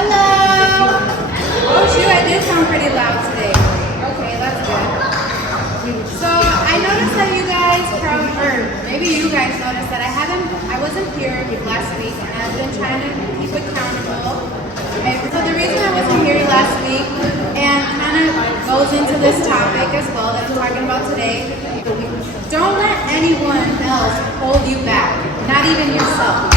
Hello! Oh shoot, I did sound pretty loud today. Okay, that's good. So I noticed that you guys or maybe you guys noticed that I wasn't here last week, and I've been trying to keep accountable. Okay, so the reason I wasn't here last week, and kind of goes into this topic as well that I'm talking about today, don't let anyone else hold you back, not even yourself.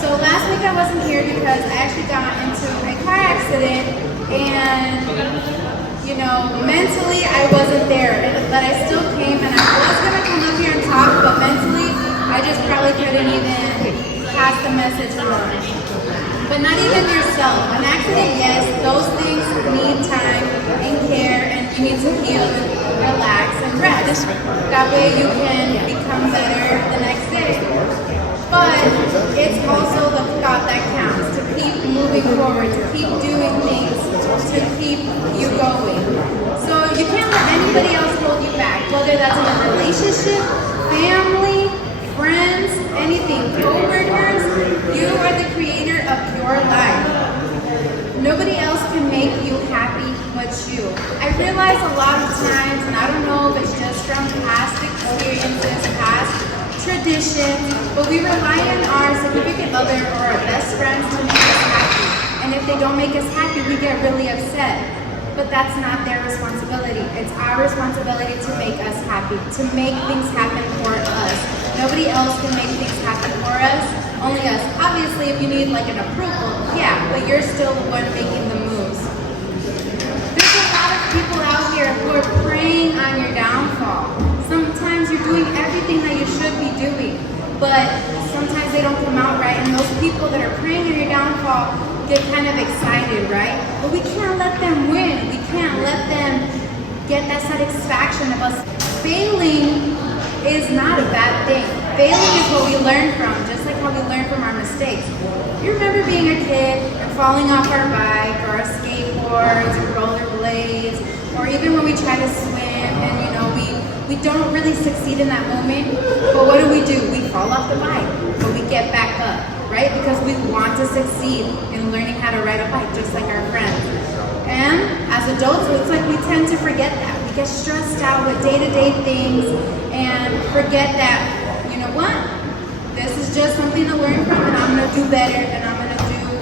So last week I wasn't here because I actually got into a car accident, and mentally I wasn't there, but I still came, and I was going to come up here and talk, but mentally I just probably couldn't even pass the message along. But not even yourself. An accident, yes, those things need time and care, and you need to heal, relax, and rest. That way you can become better the next day. But it's also the thought that counts, to keep moving forward, to keep doing things, to keep you going. So you can't let anybody else hold you back, whether that's in a relationship, family, friends, anything, co-workers. You are the creator of your life. Nobody else can make you happy but you. I realize a lot of times, and I don't know if it's just from past experiences, past traditions, but we rely on our significant other or our best friends to make us happy. And if they don't make us happy, we get really upset. But that's not their responsibility. It's our responsibility to make us happy, to make things happen for us. Nobody else can make things happen for us, only us. Obviously, if you need like an approval, yeah, but you're still the one making the moves. There's a lot of people out here who are preying on your downfall. Sometimes you're doing everything that you should be doing, but sometimes they don't come out right, and those people that are preying on your downfall get kind of excited, right? But we can't let them win. We can't let them get that satisfaction of us. Failing is not a bad thing. Failing is what we learn from, just like how we learn from our mistakes. You remember being a kid and falling off our bike or our skateboards or rollerblades, or even when we try to swim and we don't really succeed in that moment, but what do? We fall off the bike, but we get back up, right? Because we want to succeed in learning how to ride a bike, just like our friends. And as adults, it's like we tend to forget that. We get stressed out with day-to-day things and forget that, you know what? This is just something to learn from, and I'm going to do better, and I'm going to do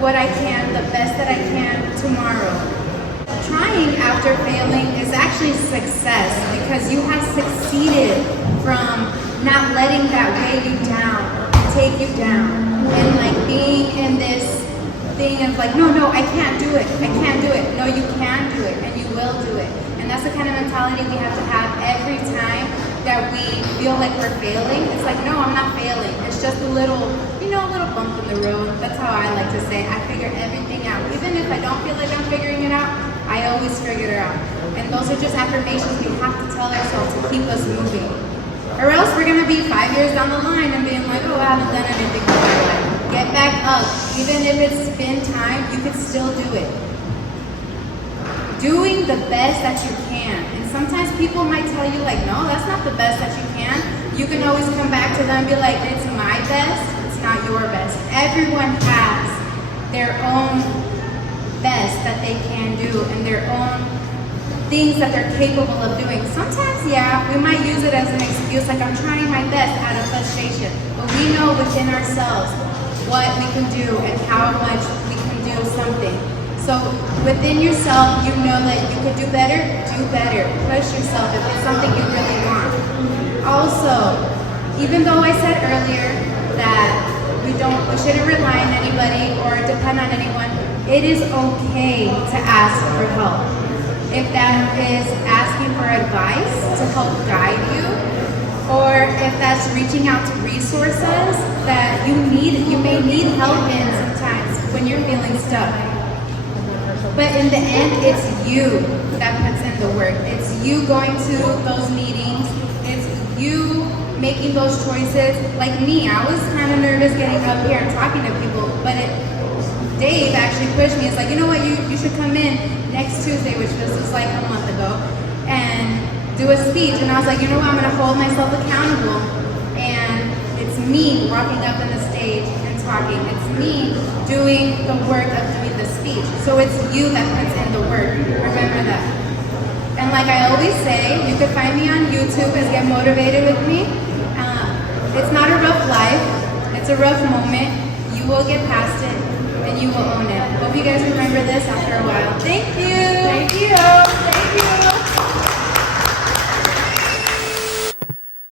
what I can, the best that I can tomorrow. Trying after failing is actually success, because you have succeeded from not letting that weigh you down, take you down, and like being in this thing of like, no, I can't do it. No, you can do it, and you will do it. And that's the kind of mentality we have to have every time that we feel like we're failing. It's like, no, I'm not failing. It's just a little bump in the road. That's how I like to say, I figure everything out. Even if I don't feel like I'm figuring it out, I always figure it out. And those are just affirmations we have to tell ourselves to keep us moving. Or else we're going to be 5 years down the line and being like, oh, I haven't done anything with my life. Get back up. Even if it's been time, you can still do it. Doing the best that you can. And sometimes people might tell you like, no, that's not the best that you can. You can always come back to them and be like, it's my best, it's not your best. Everyone has their own best that they can do and their own things that they're capable of doing. Sometimes, yeah, we might use it as an excuse, like I'm trying my best out of frustration, but we know within ourselves what we can do and how much we can do something. So within yourself, you know that you could do better, push yourself if it's something you really want. Also, even though I said earlier that we shouldn't rely on anybody or depend on anyone, it is okay to ask for help. If that is asking for advice to help guide you, or if that's reaching out to resources that you may need help in sometimes when you're feeling stuck. But in the end, it's you that puts in the work. It's you going to those meetings. It's you making those choices. Like me, I was kind of nervous getting up here and talking to people, but Dave actually pushed me. It's like, you know what, you should come in next Tuesday, which was just like a month ago, and do a speech. And I was like, you know what, I'm going to hold myself accountable. And it's me walking up on the stage and talking. It's me doing the work of doing the speech. So it's you that puts in the work. Remember that. And like I always say, you can find me on YouTube as Get Motivated with me. It's not a rough life. It's a rough moment. You will get past it and you will own it. Hope you guys remember this after a while. Thank you.